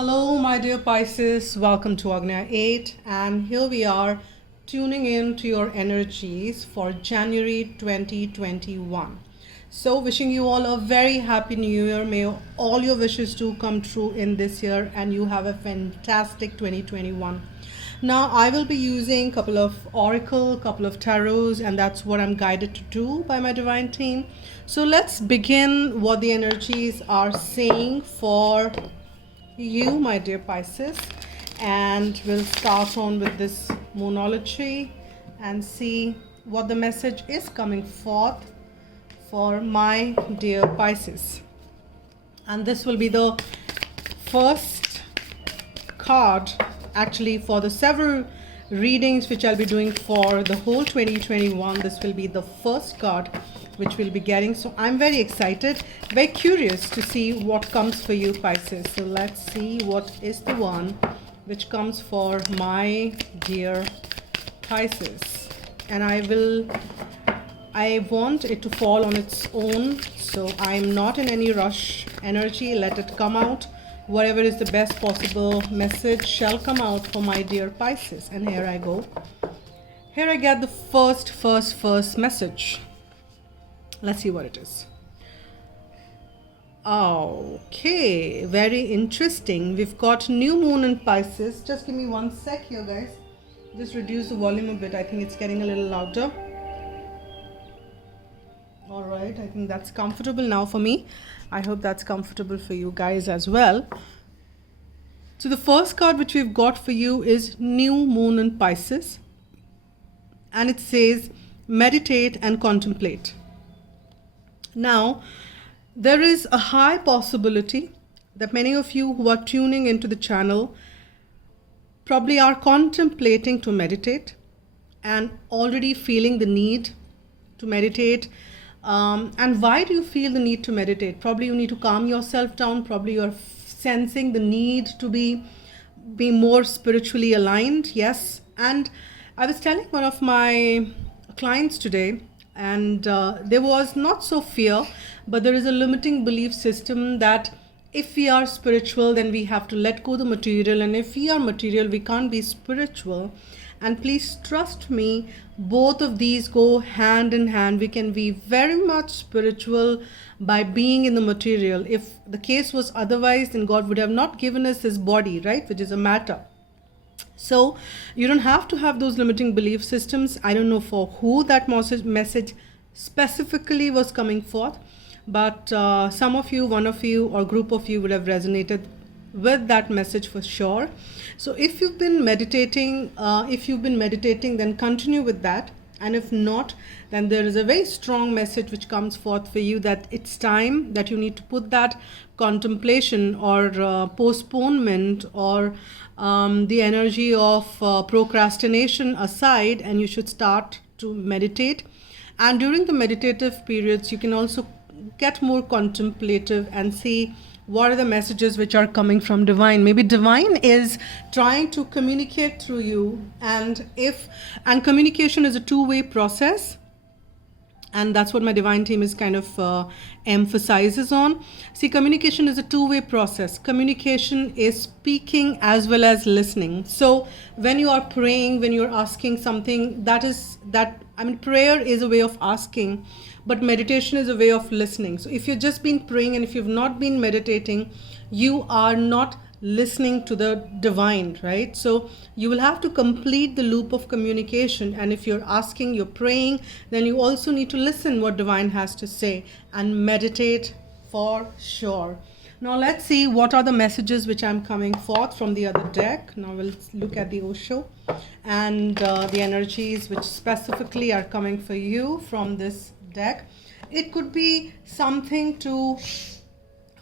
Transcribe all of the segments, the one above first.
Hello, my dear Pisces. Welcome to Agnya 8. And here we are tuning in to your energies for January 2021. So, wishing you all a very happy new year. May all your wishes do come true in this year and you have a fantastic 2021. Now, I will be using a couple of oracle, couple of tarots, and that's what I'm guided to do by my divine team. So, let's begin what the energies are saying for you, my dear Pisces, and we'll start on with this moonology and see what the message is coming forth for my dear Pisces. And this will be the first card actually for the several readings which I'll be doing for the whole 2021. This will be the first card which we'll be getting. So I'm very excited, very curious to see what comes for you, Pisces. So let's see what is the one which comes for my dear Pisces. And I want it to fall on its own. So I'm not in any rush energy. Let it come out. Whatever is the best possible message shall come out for my dear Pisces. And here I go. Here I get the first message. Let's see what it is. Okay, very interesting. We've got new moon in Pisces. Just give me one sec here, guys. Just reduce the volume a bit. I think it's getting a little louder. All right, I think that's comfortable now for me. I hope that's comfortable for you guys as well. So the first card which we've got for you is new moon in Pisces. And it says meditate and contemplate. Now, there is a high possibility that many of you who are tuning into the channel probably are contemplating to meditate and already feeling the need to meditate. And why do you feel the need to meditate? Probably you need to calm yourself down. Probably you're sensing the need to be more spiritually aligned. Yes. And I was telling one of my clients today, and there was not so fear, but there is a limiting belief system that if we are spiritual, then we have to let go the material. And if we are material, we can't be spiritual. And please trust me, both of these go hand in hand. We can be very much spiritual by being in the material. If the case was otherwise, then God would have not given us this body, right? Which is a matter. So you don't have to have those limiting belief systems. I don't know for who that message specifically was coming forth, but some of you, one of you or group of you would have resonated with that message for sure. So if you've been meditating, then continue with that. And if not, then there is a very strong message which comes forth for you that it's time that you need to put that contemplation or postponement or the energy of procrastination aside, and you should start to meditate. And during the meditative periods, you can also get more contemplative and see what are the messages which are coming from divine. Maybe divine is trying to communicate through you, and communication is a two-way process. And that's what my divine team is kind of emphasizes on. See, communication is a two-way process. Communication is speaking as well as listening. So when you are praying, when you're asking something, prayer is a way of asking, but meditation is a way of listening. So if you've just been praying and if you've not been meditating, you are not listening to the divine, right? So you will have to complete the loop of communication. And if you're asking, you're praying, then you also need to listen what divine has to say and meditate for sure. Now let's see what are the messages which I'm coming forth from the other deck. Now we'll look at the Osho and the energies which specifically are coming for you from this deck. It could be something to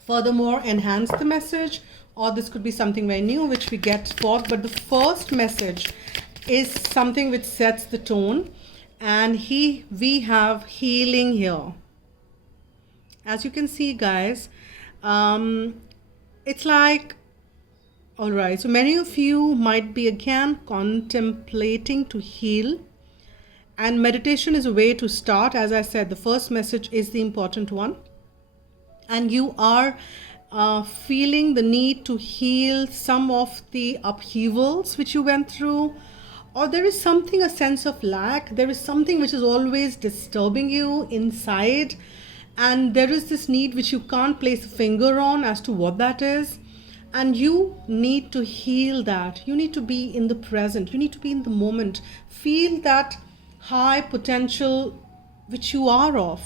furthermore enhance the message, or this could be something very new which we get forth. But the first message is something which sets the tone, and we have healing here. As you can see, guys, it's like, all right, so many of you might be again contemplating to heal, and meditation is a way to start. As I said, the first message is the important one, and you are feeling the need to heal some of the upheavals which you went through, or there is something, a sense of lack, there is something which is always disturbing you inside, and there is this need which you can't place a finger on as to what that is, and you need to heal that. You need to be in the present, you need to be in the moment, feel that high potential which you are of.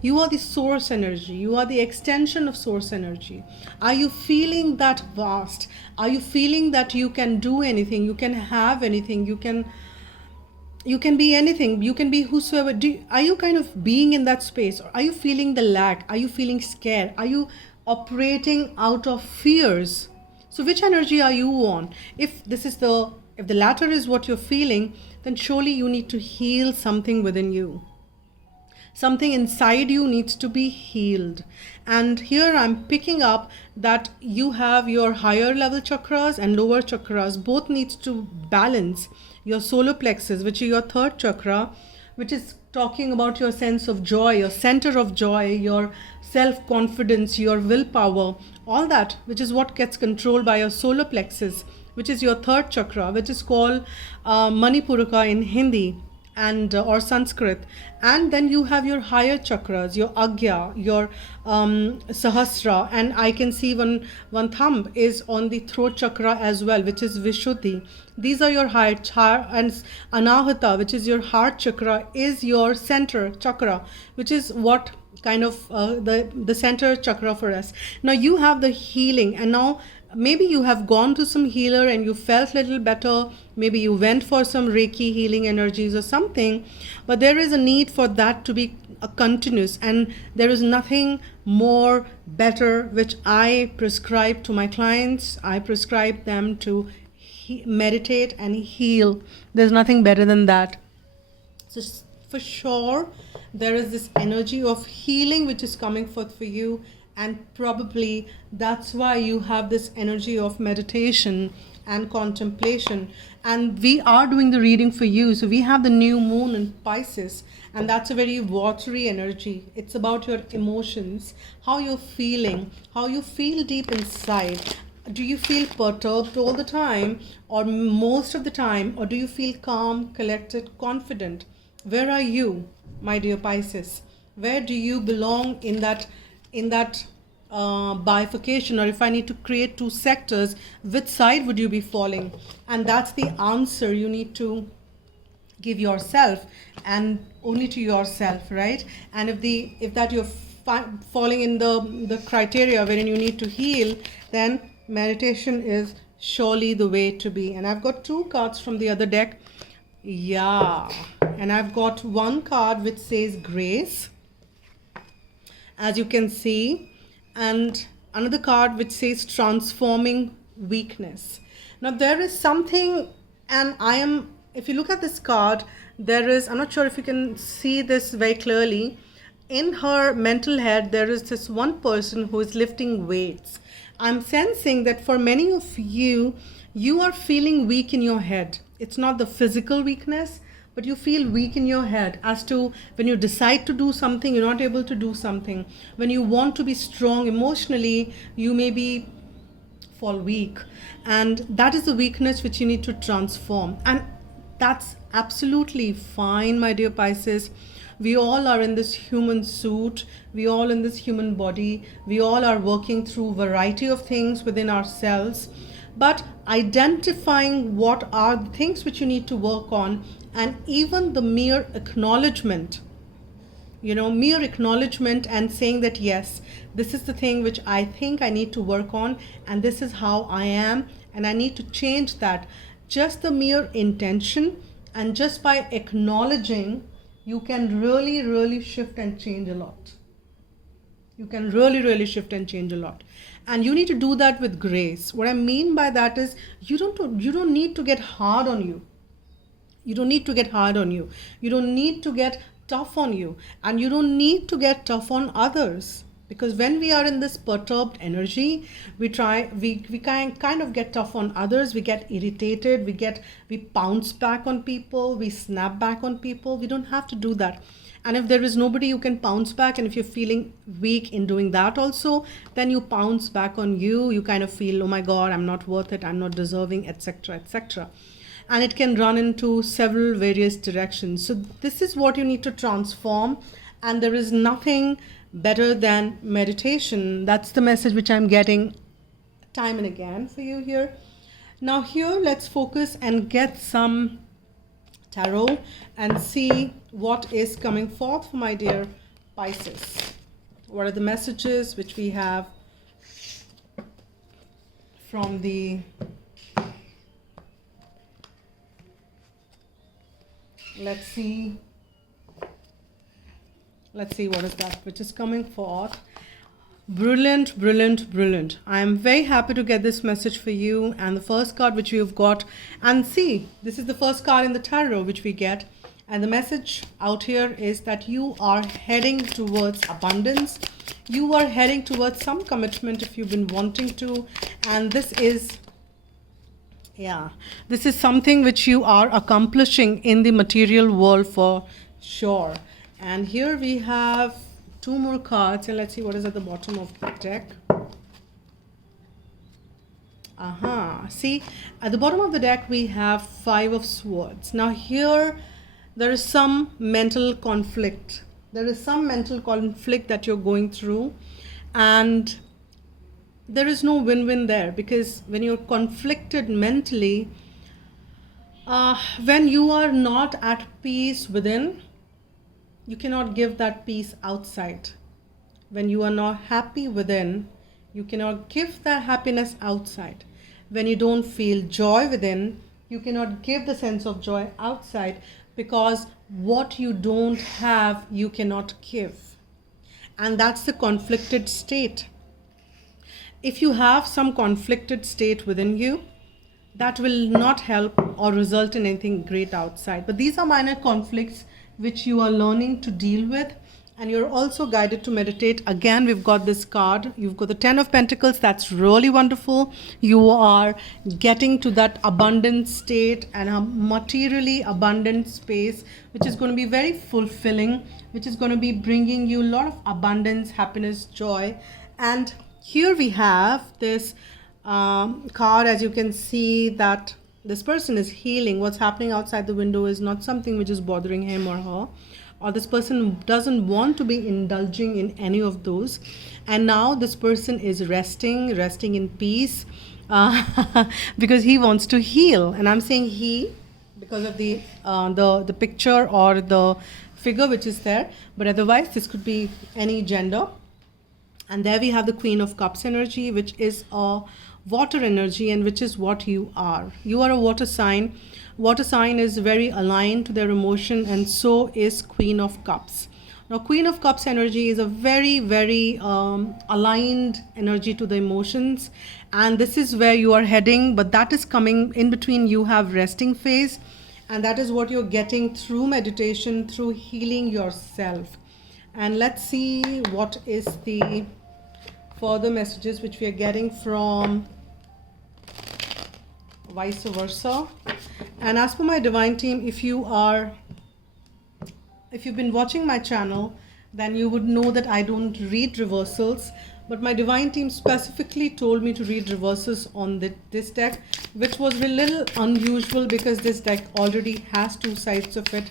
You are the source energy. You are the extension of source energy. Are you feeling that vast? Are you feeling that you can do anything? You can have anything. You can be anything. You can be whosoever. Are you kind of being in that space? Or are you feeling the lack? Are you feeling scared? Are you operating out of fears? So which energy are you on? If the latter is what you're feeling, then surely you need to heal something within you. Something inside you needs to be healed. And here I'm picking up that you have your higher level chakras and lower chakras. Both needs to balance. Your solar plexus, which is your third chakra, which is talking about your sense of joy, your center of joy, your self-confidence, your willpower, all that, which is what gets controlled by your solar plexus, which is your third chakra, which is called Manipuraka in Hindi and or Sanskrit. And then you have your higher chakras, your Agya, your Sahasra, and I can see one thumb is on the throat chakra as well, which is Vishuddhi. These are your higher and Anahata, which is your heart chakra, is your center chakra, which is what kind of the center chakra for us. Now you have the healing, and now maybe you have gone to some healer and you felt a little better. Maybe you went for some Reiki healing energies or something, but there is a need for that to be a continuous, and there is nothing more better which I prescribe to my clients. I prescribe them to meditate and heal. There's nothing better than that. So for sure there is this energy of healing which is coming forth for you, and probably that's why you have this energy of meditation and contemplation. And we are doing the reading for you. So we have the new moon in Pisces, and that's a very watery energy. It's about your emotions, how you're feeling, how you feel deep inside. Do you feel perturbed all the time, or most of the time, or do you feel calm, collected, confident? Where are you, my dear Pisces? Where do you belong in that bifurcation? Or if I need to create two sectors, which side would you be falling? And that's the answer you need to give yourself, and only to yourself, right? And if that you're falling in the criteria wherein you need to heal, then meditation is surely the way to be. And I've got two cards from the other deck. Yeah, and I've got one card which says grace, as you can see, and another card which says transforming weakness. Now there is something, and if you look at this card, there is, I'm not sure if you can see this very clearly, in her mental head there is this one person who is lifting weights. I'm sensing that for many of you, you are feeling weak in your head. It's not the physical weakness, but you feel weak in your head as to when you decide to do something, you're not able to do something. When you want to be strong emotionally, you maybe fall weak. And that is the weakness which you need to transform. And that's absolutely fine, my dear Pisces. We all are in this human suit. We all in this human body. We all are working through a variety of things within ourselves. But identifying what are the things which you need to work on, and even the mere acknowledgement, and saying that yes, this is the thing which I think I need to work on, and this is how I am, and I need to change that. Just the mere intention, and just by acknowledging, you can really, really shift and change a lot. You can really, really shift and change a lot. And you need to do that with grace. What I mean by that is you don't need to get hard on you. You don't need to get hard on you. You don't need to get tough on you. And you don't need to get tough on others. Because when we are in this perturbed energy, we kind of get tough on others. We get irritated. We pounce back on people. We snap back on people. We don't have to do that. And if there is nobody, you can pounce back. And if you're feeling weak in doing that also, then you pounce back on you. You kind of feel, oh my God, I'm not worth it, I'm not deserving, etc., etc. And it can run into several various directions. So this is what you need to transform. And there is nothing better than meditation. That's the message which I'm getting time and again for you here. Now here, let's focus and get some tarot and see what is coming forth for my dear Pisces. What are the messages which we have from the let's see what is that which is coming forth. Brilliant, brilliant, brilliant. I am very happy to get this message for you. And the first card which you've got, and see, this is the first card in the tarot which we get. And the message out here is that you are heading towards abundance. You are heading towards some commitment if you've been wanting to. And this is, yeah, this is something which you are accomplishing in the material world for sure. And here we have two more cards, and let's see what is at the bottom of the deck. See, at the bottom of the deck we have 5 of Swords. Now here there is some mental conflict. There is some mental conflict that you're going through, and there is no win-win there, because when you're conflicted mentally, when you are not at peace within, you cannot give that peace outside. When you are not happy within, you cannot give that happiness outside. When you don't feel joy within, you cannot give the sense of joy outside, because what you don't have, you cannot give. And that's the conflicted state. If you have some conflicted state within you, that will not help or result in anything great outside. But these are minor conflicts which you are learning to deal with, and you're also guided to meditate. Again, we've got this card. You've got the 10 of Pentacles. That's really wonderful. You are getting to that abundant state and a materially abundant space, which is going to be very fulfilling, which is going to be bringing you a lot of abundance, happiness, joy. And here we have this card. As you can see, that this person is healing. What's happening outside the window is not something which is bothering him or her, or this person doesn't want to be indulging in any of those. And now this person is resting in peace, because he wants to heal. And I'm saying he because of the picture or the figure which is there, but otherwise this could be any gender. And there we have the Queen of Cups energy, which is a water energy, and which is what you are. You are a water sign. Water sign is very aligned to their emotion, and so is Queen of Cups. Now, Queen of Cups energy is a very, very aligned energy to the emotions, and this is where you are heading, but that is coming in between. You have resting phase, and that is what you're getting through meditation, through healing yourself. And let's see what is the further messages which we are getting from vice versa. And as per my divine team, if you've been watching my channel, then you would know that I don't read reversals, but my divine team specifically told me to read reversals on this deck, which was a little unusual because this deck already has 2 sides of it.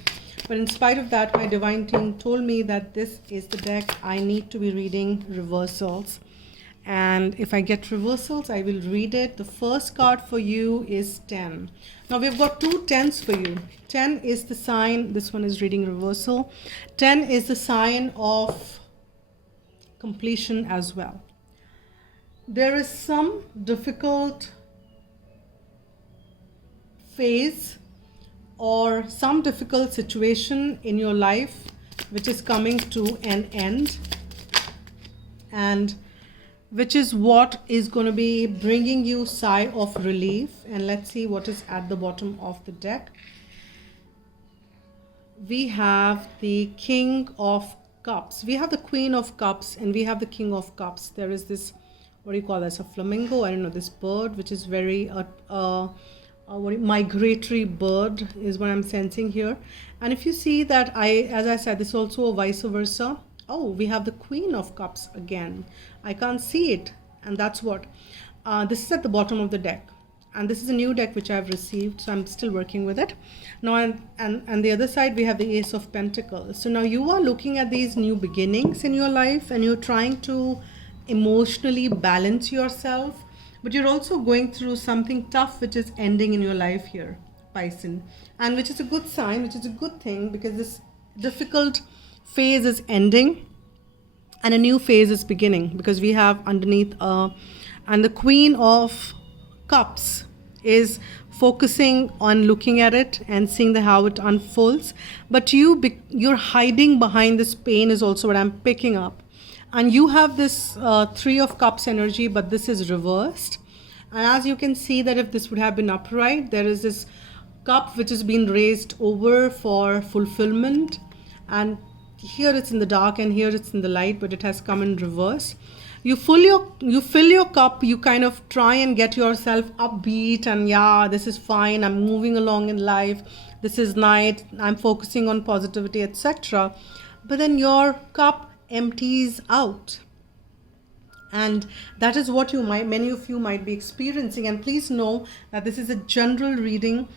But in spite of that, my divine team told me that this is the deck I need to be reading reversals. And if I get reversals, I will read it. The first card for you is 10. Now we've got 2 10s for you. 10 is the sign, this one is reading reversal. 10 is the sign of completion as well. There is some difficult phase or some difficult situation in your life which is coming to an end, and which is what is going to be bringing you sigh of relief. And let's see what is at the bottom of the deck. We have the King of Cups, we have the Queen of Cups, and we have the King of Cups. There is this, what do you call this, a flamingo, I don't know, this bird which is very migratory bird is what I'm sensing here. And if you see that, as I said, this is also a vice versa. Oh, we have the Queen of Cups again. I can't see it, and that's what. This is at the bottom of the deck, and this is a new deck which I've received, so I'm still working with it. Now, and the other side we have the Ace of Pentacles. So now you are looking at these new beginnings in your life, and you're trying to emotionally balance yourself, but you're also going through something tough which is ending in your life here, Pisces, and which is a good sign, which is a good thing, because this difficult phase is ending and a new phase is beginning, because we have underneath and the Queen of Cups is focusing on looking at it and seeing how it unfolds, but you're hiding behind this pain is also what I'm picking up. And you have this Three of Cups energy, but this is reversed. And as you can see that if this would have been upright, there is this cup which has been raised over for fulfillment. And here it's in the dark and here it's in the light, but it has come in reverse. You fill your cup, you kind of try and get yourself upbeat and yeah, this is fine, I'm moving along in life, this is night, I'm focusing on positivity, etc. But then your cup empties out, and that is what many of you might be experiencing. And please know that this is a general reading.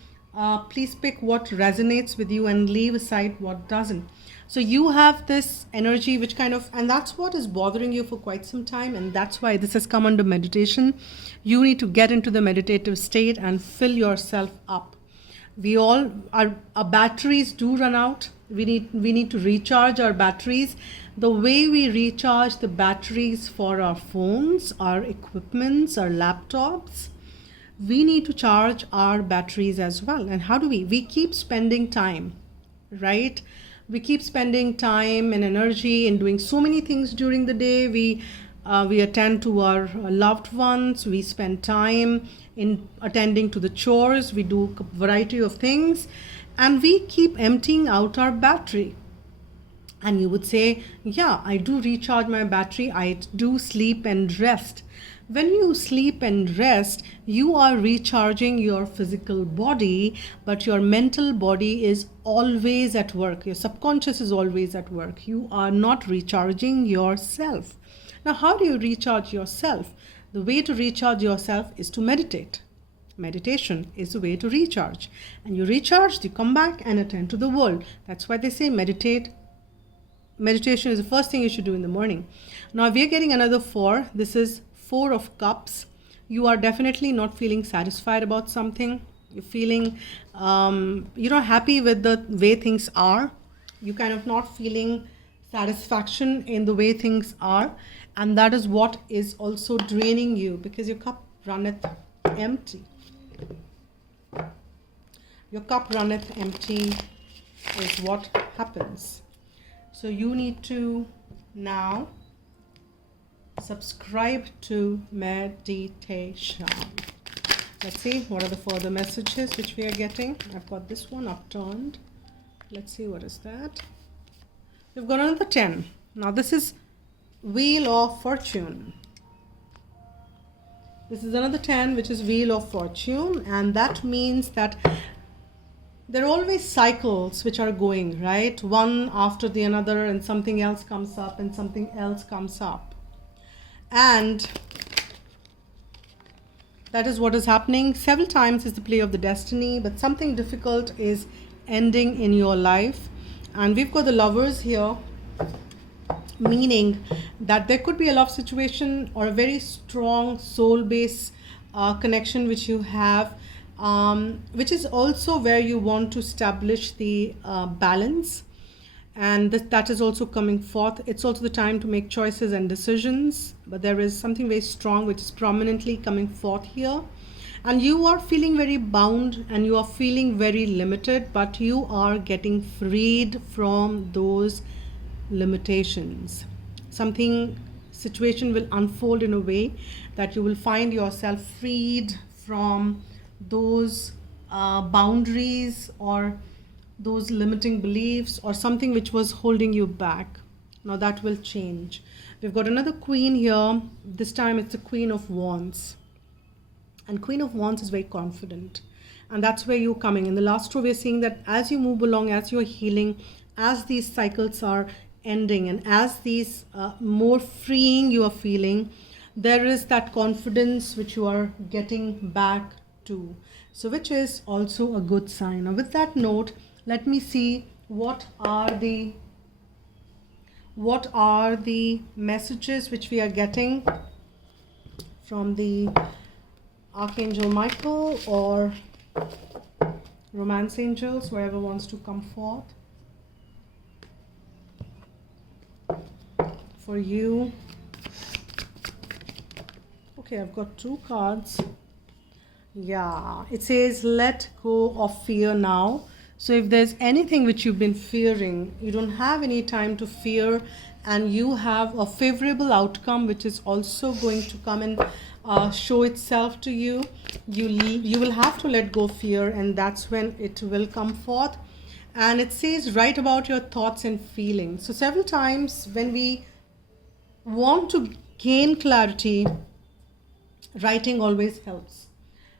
Please pick what resonates with you and leave aside what doesn't. So you have this energy which kind of, and that's what is bothering you for quite some time, and that's why this has come under meditation. You need to get into the meditative state and fill yourself up. Our batteries do run out. We need to recharge our batteries. The way we recharge the batteries for our phones, our equipments, our laptops, we need to charge our batteries as well. And how do we keep spending time, right? We keep spending time and energy in doing so many things during the day. We attend to our loved ones. We spend time in attending to the chores. We do a variety of things, and we keep emptying out our battery. And you would say, yeah, I do recharge my battery. I do sleep and rest. When you sleep and rest, you are recharging your physical body, but your mental body is always at work. Your subconscious is always at work. You are not recharging yourself. Now, how do you recharge yourself? The way to recharge yourself is to meditate. Meditation is the way to recharge. And you recharge, you come back and attend to the world. That's why they say meditate. Meditation is the first thing you should do in the morning. Now, we are getting another 4. This is 4 of Cups. You are definitely not feeling satisfied about something. You're feeling, you're not happy with the way things are. You're kind of not feeling satisfaction in the way things are. And that is what is also draining you, because your cup runneth empty. Your cup runneth empty is what happens. So you need to now subscribe to meditation. Let's see what are the further messages which we are getting. I've got this one upturned. Let's see, what is that? We've got another 10. Now this is Wheel of Fortune. This is another 10, which is Wheel of Fortune, and that means that there are always cycles which are going, right? One after the another, and something else comes up and something else comes up. And that is what is happening. Several times is the play of the destiny, but something difficult is ending in your life. And we've got the Lovers here, meaning that there could be a love situation or a very strong soul-based connection which you have, which is also where you want to establish the balance, and that is also coming forth. It's also the time to make choices and decisions, but there is something very strong which is prominently coming forth here, and you are feeling very bound and you are feeling very limited, but you are getting freed from those limitations. Situation will unfold in a way that you will find yourself freed from those boundaries or those limiting beliefs or something which was holding you back. Now that will change. We've got another Queen here. This time it's the Queen of Wands. And Queen of Wands is very confident. And that's where you're coming. In the last row, we're seeing that as you move along, as you're healing, as these cycles are ending, and as these more freeing you are feeling, there is that confidence which you are getting back to. So which is also a good sign. Now with that note, let me see what are the messages which we are getting from the Archangel Michael or Romance Angels, whoever wants to come forth for you. Okay, I've got 2 cards. Yeah, it says let go of fear now. So if there's anything which you've been fearing, you don't have any time to fear, and you have a favorable outcome which is also going to come and show itself to you. You will have to let go of fear, and that's when it will come forth. And it says write about your thoughts and feelings. So several times when we want to gain clarity, writing always helps.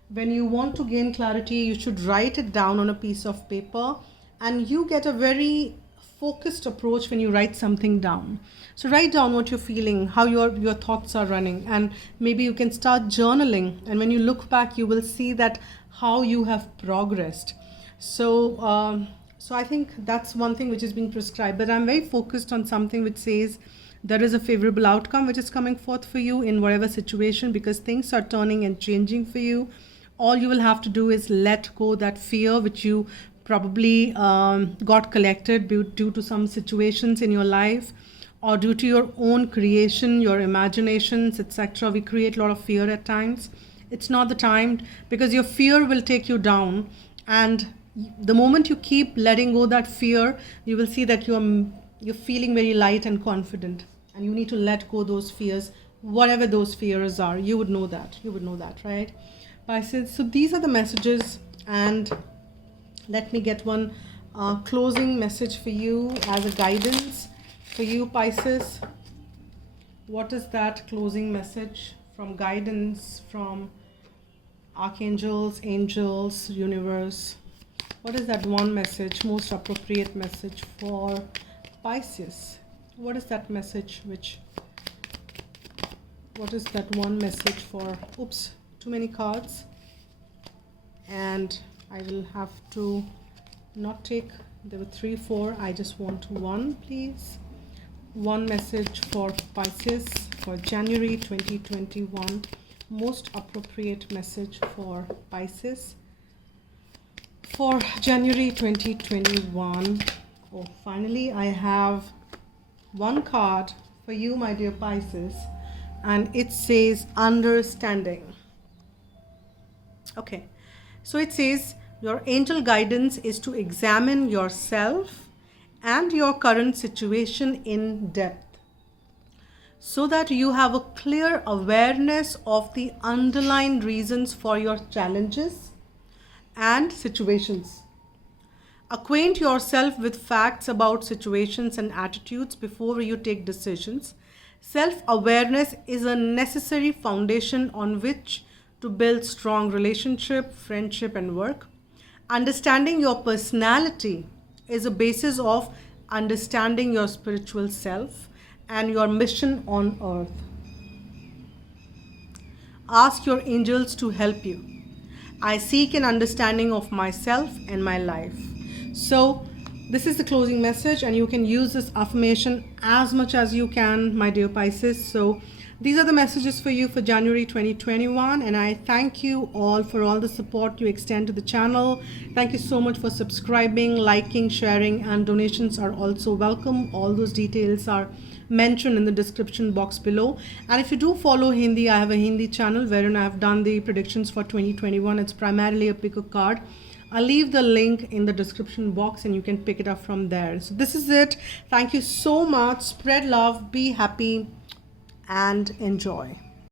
When you want to gain clarity, you should write it down on a piece of paper, and you get a very focused approach when you write something down. So write down what you're feeling, how your thoughts are running, and maybe you can start journaling, and when you look back you will see that how you have progressed. So I think that's one thing which is being prescribed, but I'm very focused on something which says there is a favorable outcome which is coming forth for you in whatever situation, because things are turning and changing for you. All you will have to do is let go that fear which you probably got collected due to some situations in your life, or due to your own creation, your imaginations, etc. We create a lot of fear at times. It's not the time, because your fear will take you down, and the moment you keep letting go that fear, you will see that you're feeling very light and confident, and you need to let go those fears, whatever those fears are. You would know that, right, Pisces? So these are the messages, and let me get one closing message for you as a guidance for you, Pisces. What is that closing message from guidance from archangels, angels, universe? What is that one message, most appropriate message for Pisces? What is that message what is that one message for, oops, too many cards, and I will have to not take, there were 3, 4, I just want one, please. One message for Pisces for January 2021, most appropriate message for Pisces for January 2021. Oh, finally I have one card for you, my dear Pisces, and it says understanding. Okay, so it says your angel guidance is to examine yourself and your current situation in depth, so that you have a clear awareness of the underlying reasons for your challenges and situations. Acquaint yourself with facts about situations and attitudes before you take decisions. Self-awareness is a necessary foundation on which to build strong relationship, friendship, and work. Understanding your personality is a basis of understanding your spiritual self and your mission on earth. Ask your angels to help you. I seek an understanding of myself and my life. So this is the closing message, and you can use this affirmation as much as you can, my dear Pisces. So these are the messages for you for January 2021, and I thank you all for all the support you extend to the channel. Thank you so much for subscribing, liking, sharing, and donations are also welcome. All those details are mentioned in the description box below. And if you do follow Hindi, I have a Hindi channel wherein I have done the predictions for 2021. It's primarily a pick a card. I'll leave the link in the description box and you can pick it up from there. So this is it. Thank you so much. Spread love, be happy, and enjoy.